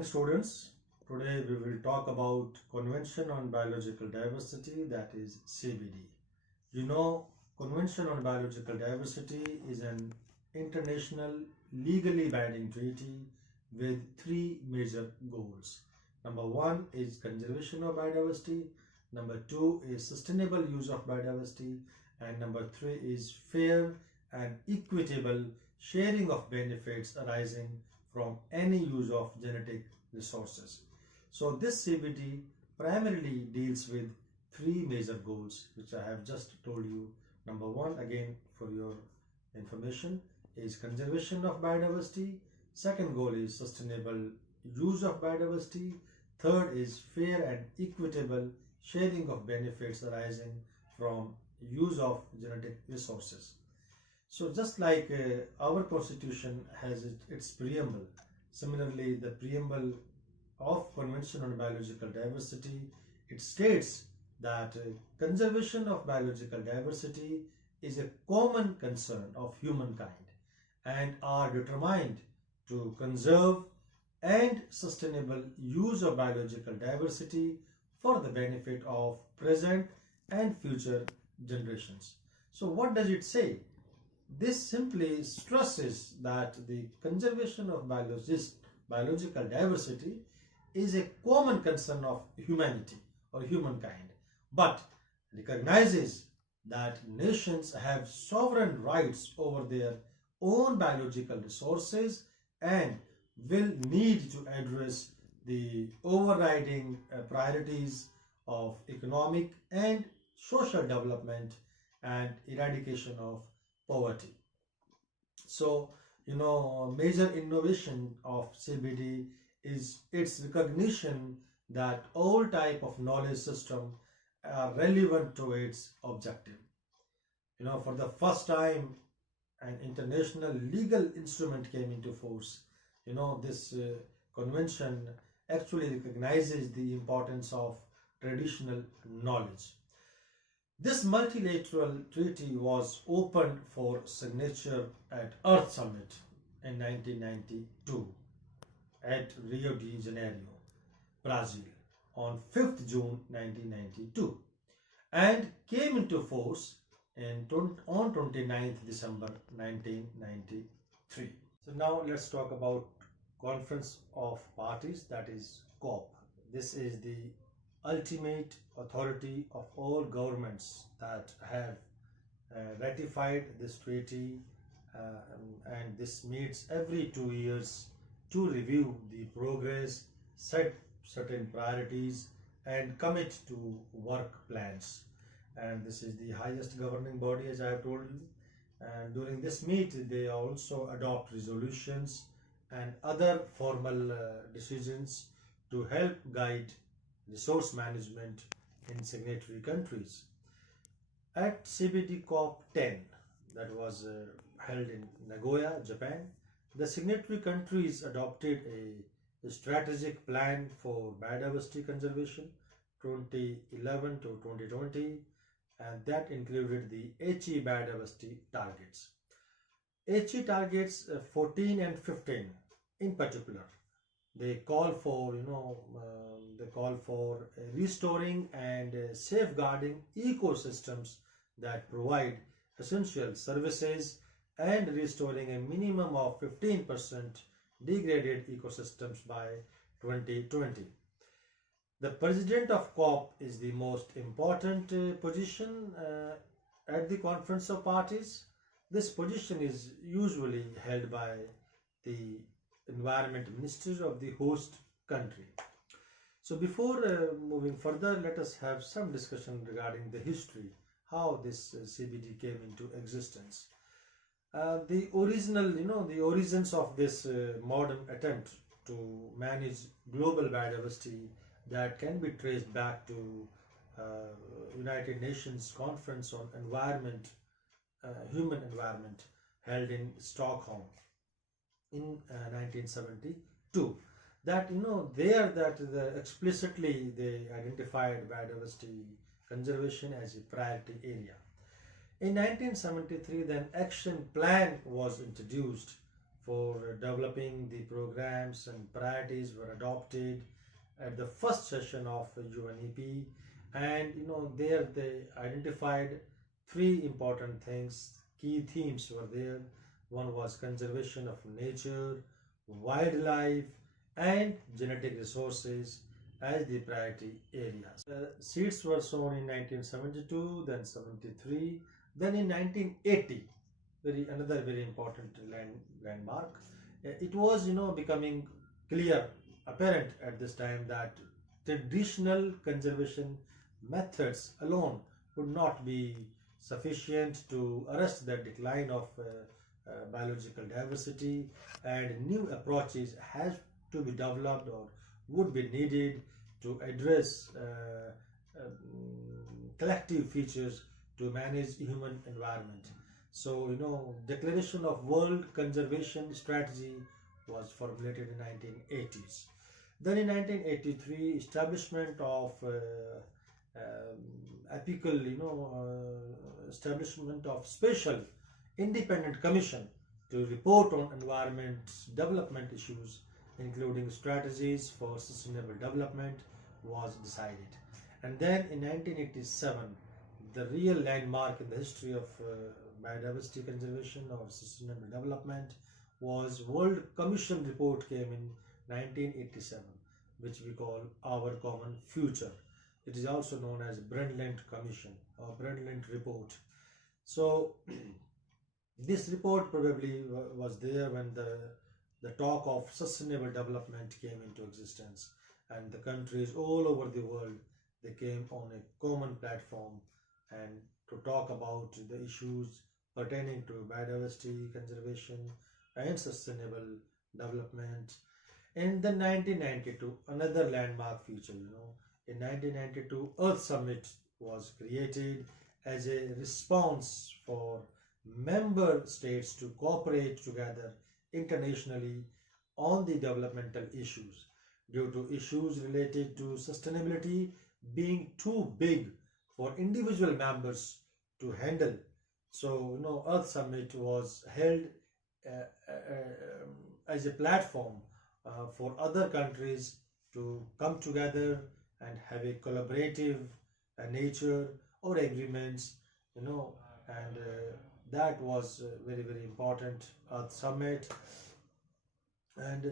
morning, students. Today we will talk about Convention on Biological Diversity, that is CBD. You know, Convention on Biological Diversity is an international legally binding treaty with three major goals. Number one is conservation of biodiversity, number two is sustainable use of biodiversity, and number three is fair and equitable sharing of benefits arising from any use of genetic resources. So this CBD primarily deals with three major goals which I have just told you. Number one, again for your information, is conservation of biodiversity. Second goal is sustainable use of biodiversity. Third is fair and equitable sharing of benefits arising from use of genetic resources. So just like our constitution has its preamble, similarly the preamble of Convention on Biological Diversity, it states that conservation of biological diversity is a common concern of humankind and are determined to conserve and sustainable use of biological diversity for the benefit of present and future generations. So what does it say? This simply stresses that the conservation of biological diversity is a common concern of humanity or humankind, but recognizes that nations have sovereign rights over their own biological resources and will need to address the overriding priorities of economic and social development and eradication of poverty. So, major innovation of CBD is its recognition that all type of knowledge system are relevant to its objective. For the first time, an international legal instrument came into force. This convention actually recognizes the importance of traditional knowledge. This multilateral treaty was opened for signature at Earth Summit in 1992 at Rio de Janeiro, Brazil on 5th June 1992 and came into force on 29th December 1993. So now let's talk about Conference of Parties, that is COP. This is the ultimate authority of all governments that have ratified this treaty, and this meets every 2 years to review the progress, set certain priorities and commit to work plans. And this is the highest governing body, as I have told you, and during this meet they also adopt resolutions and other formal decisions to help guide resource management in signatory countries. At CBD COP 10, that was held in Nagoya, Japan, the signatory countries adopted a strategic plan for biodiversity conservation 2011 to 2020, and that included the HE biodiversity targets. HE targets 14 and 15 in particular. They call for restoring and safeguarding ecosystems that provide essential services and restoring a minimum of 15% degraded ecosystems by 2020. The president of COP is the most important position at the Conference of Parties. This position is usually held by the environment minister of the host country. So before moving further, let us have some discussion regarding the history, how this CBD came into existence. The origins of this modern attempt to manage global biodiversity that can be traced back to United Nations Conference on Environment, Human Environment, held in Stockholm in 1972. That explicitly they identified biodiversity conservation as a priority area. In 1973, then action plan was introduced for developing the programs and priorities were adopted at the first session of UNEP, and there they identified three important things. Key themes were there. One was conservation of nature, wildlife, and genetic resources as the priority areas. Seeds were sown in 1972, then 73, then in 1980. Another very important landmark. It was becoming clear, apparent at this time that traditional conservation methods alone would not be sufficient to arrest the decline of biological diversity, and new approaches has to be developed or would be needed to address collective features to manage human environment. So, Declaration of World Conservation Strategy was formulated in 1980s. Then in 1983, establishment of apical, establishment of special independent commission to report on environment development issues, including strategies for sustainable development, was decided. And then in 1987, the real landmark in the history of biodiversity conservation or sustainable development was World Commission report came in 1987, which we call Our Common Future. It is also known as Brundtland Commission or Brundtland Report. So this report probably was there when the talk of sustainable development came into existence, and the countries all over the world, they came on a common platform and to talk about the issues pertaining to biodiversity conservation and sustainable development. In the 1992, another landmark feature, in 1992, Earth Summit was created as a response for member states to cooperate together internationally on the developmental issues due to issues related to sustainability being too big for individual members to handle. So, Earth Summit was held as a platform for other countries to come together and have a collaborative nature or agreements, and that was very, very important Earth Summit. And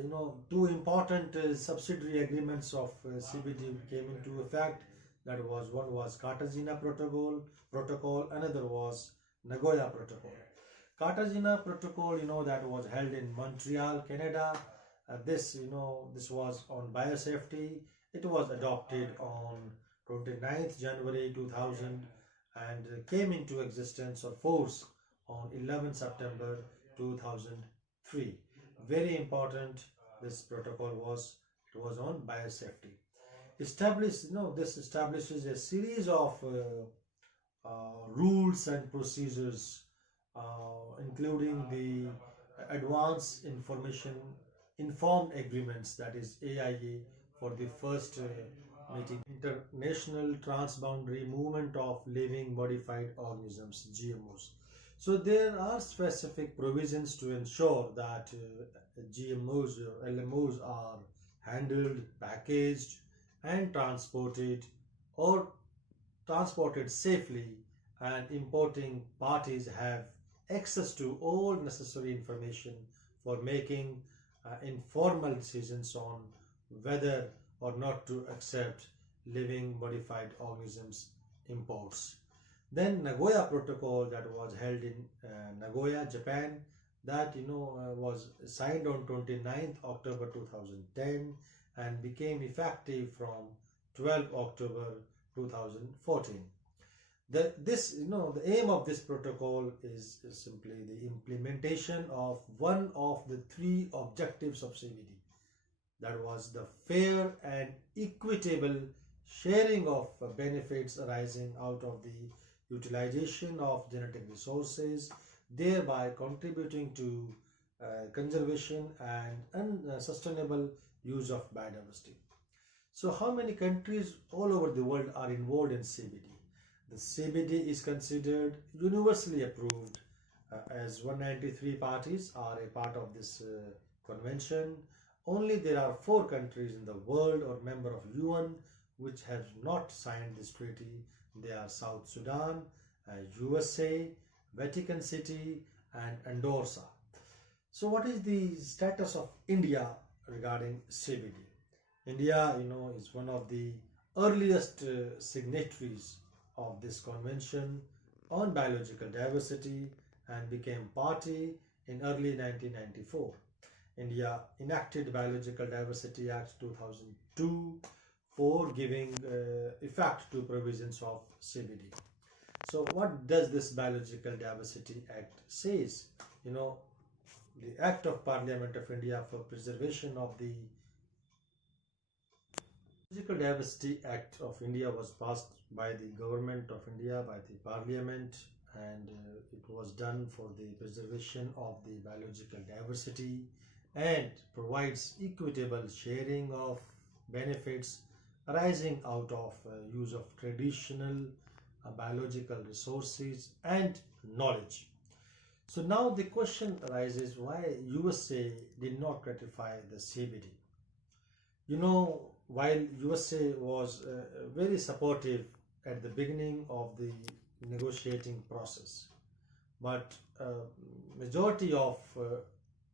two important subsidiary agreements of CBD came into effect. That was, one was Cartagena Protocol, another was Nagoya Protocol. Cartagena Protocol, that was held in Montreal, Canada. This was on biosafety. It was adopted on 29th January 2000 and came into existence or force on 11 September 2003. Very important. This protocol was, it was on biosafety. This establishes a series of rules and procedures, including the Advanced Information Informed Agreements, that is AIA, for the first meeting, International Transboundary Movement of Living Modified Organisms, GMOs. So there are specific provisions to ensure that GMOs or LMOs are handled, packaged, and transported safely, and importing parties have access to all necessary information for making informal decisions on whether or not to accept living modified organisms imports. Then Nagoya Protocol, that was held in Nagoya, Japan, that was signed on 29th October 2010 and became effective from 12 October 2014. The aim of this protocol is simply the implementation of one of the three objectives of CBD. That was the fair and equitable sharing of benefits arising out of the utilization of genetic resources, thereby contributing to conservation and sustainable use of biodiversity. So, how many countries all over the world are involved in CBD? The CBD is considered universally approved as 193 parties are a part of this convention. Only there are four countries in the world or member of UN which have not signed this treaty. They are South Sudan, USA, Vatican City, and Andorra. So, what is the status of India regarding CBD? India, is one of the earliest signatories of this convention on biological diversity and became party in early 1994. India enacted Biological Diversity Act 2002 for giving effect to provisions of CBD. So what does this Biological Diversity Act says? The Act of Parliament of India for Preservation of the Biological Diversity Act of India was passed by the Government of India, by the Parliament, and it was done for the preservation of the biological diversity and provides equitable sharing of benefits arising out of use of traditional biological resources and knowledge. So now the question arises, why USA did not ratify the CBD? While USA was very supportive at the beginning of the negotiating process, but majority of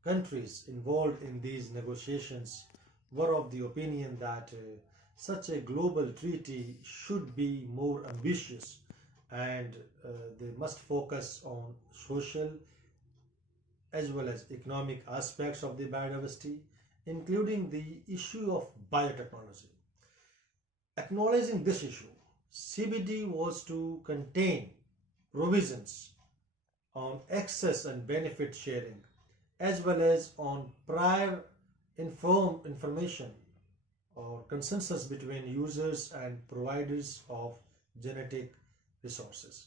countries involved in these negotiations were of the opinion that such a global treaty should be more ambitious, and they must focus on social as well as economic aspects of the biodiversity, including the issue of biotechnology. Acknowledging this issue, CBD was to contain provisions on access and benefit sharing, as well as on prior information or consensus between users and providers of genetic resources.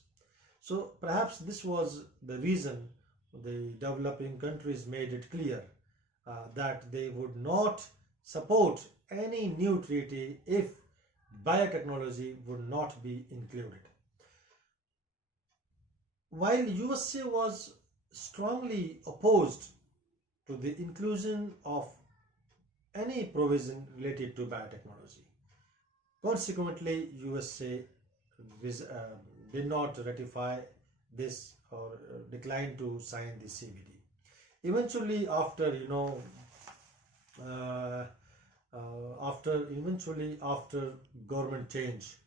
So perhaps this was the reason the developing countries made it clear that they would not support any new treaty if biotechnology would not be included. While USA was strongly opposed to the inclusion of any provision related to biotechnology, consequently, USA did not ratify this or declined to sign the CBD. Eventually, uh, after government change,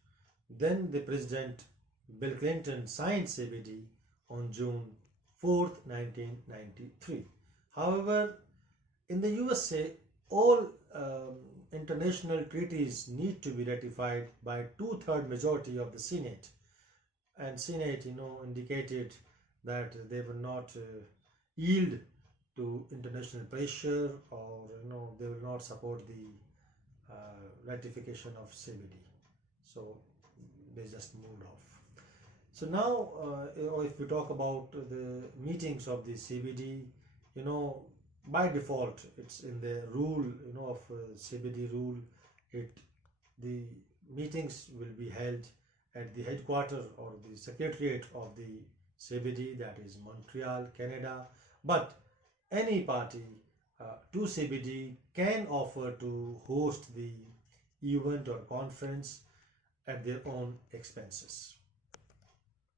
then the President Bill Clinton signed CBD on June 4th, 1993. However, in the USA, all international treaties need to be ratified by two-third majority of the Senate, and Senate, indicated that they will not yield to international pressure, or they will not support the ratification of CBD. So they just moved off. So now, if we talk about the meetings of the CBD, you know, by default, it's in the rule, of CBD rule. The meetings will be held at the headquarters or the secretariat of the CBD, that is Montreal, Canada. But any party to CBD can offer to host the event or conference at their own expenses.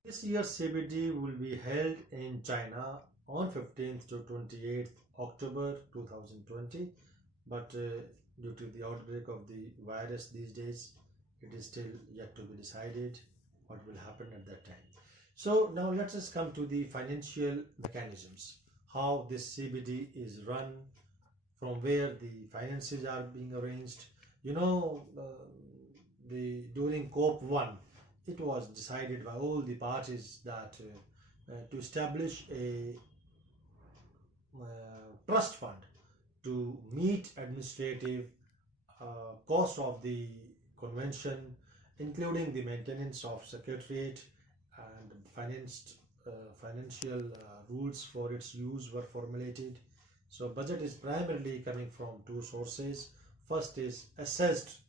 This year's CBD will be held in China on 15th to 28th October 2020, but due to the outbreak of the virus these days, it is still yet to be decided what will happen at that time. So now let us come to the financial mechanisms, how this CBD is run, from where the finances are being arranged. During COP1, it was decided by all the parties that to establish a trust fund to meet administrative cost of the convention, including the maintenance of secretariat, and financial rules for its use were formulated. So budget is primarily coming from two sources. First is assessed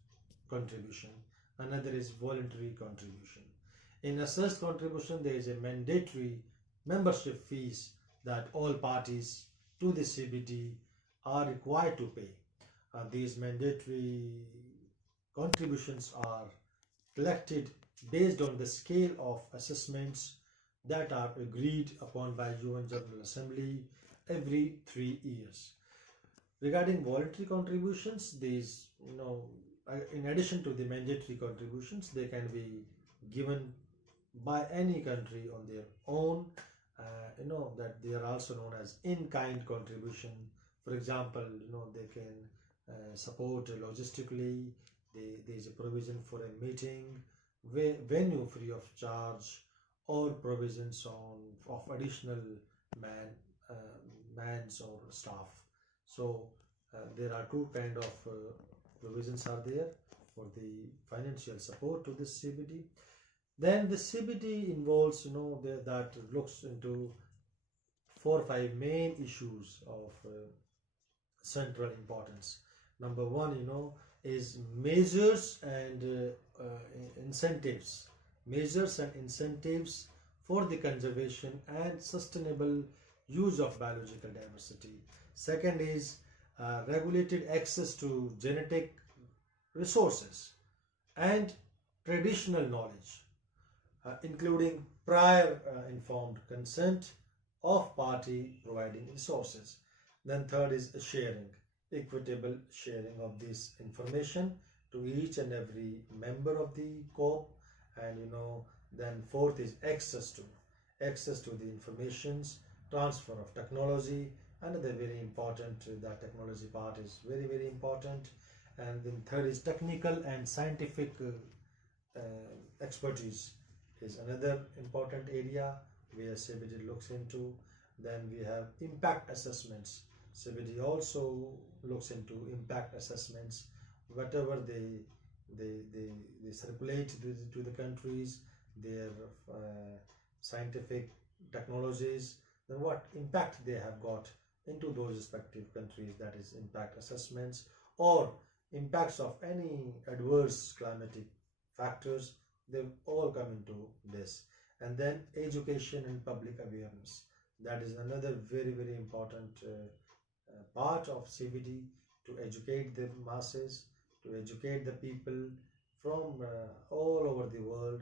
contribution, another is voluntary contribution. In assessed contribution, there is a mandatory membership fees that all parties to the CBD are required to pay. These mandatory contributions are collected based on the scale of assessments that are agreed upon by UN General Assembly every 3 years. Regarding voluntary contributions, these, in addition to the mandatory contributions, they can be given by any country on their own. That they are also known as in-kind contribution. For example, they can support logistically. There is a provision for a meeting, venue free of charge, or provisions on of additional man mans or staff. So there are two kind of provisions are there for the financial support to this CBD. Then the CBD involves, that looks into 4 or 5 main issues of central importance. Number one, is incentives. Measures and incentives for the conservation and sustainable use of biological diversity. Second is regulated access to genetic resources and traditional knowledge, including prior informed consent of party providing resources. Then third is sharing, equitable sharing of this information to each and every member of the COP. And then fourth is access to the informations, transfer of technology. Another very important, that technology part is very very important. And then third is technical and scientific expertise is another important area where CBD looks into. Then we have impact assessments. CBD also looks into impact assessments, whatever they circulate to the countries, their scientific technologies, then what impact they have got into those respective countries, that is impact assessments, or impacts of any adverse climatic factors, they all come into this. And then education and public awareness, that is another very very important part of CBD, to educate the masses, to educate the people from all over the world,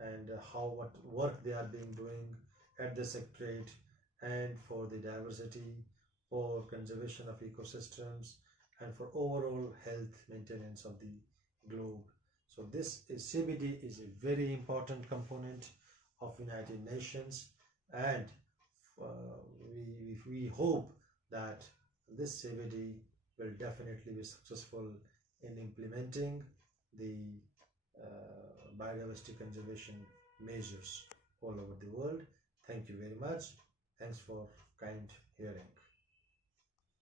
and how what work they are being doing at the secretariat, and for the diversity, for conservation of ecosystems, and for overall health maintenance of the globe. So this is CBD is a very important component of United Nations, and we hope that this CBD will definitely be successful in implementing the biodiversity conservation measures all over the world. Thank you very much. Thanks for kind hearing.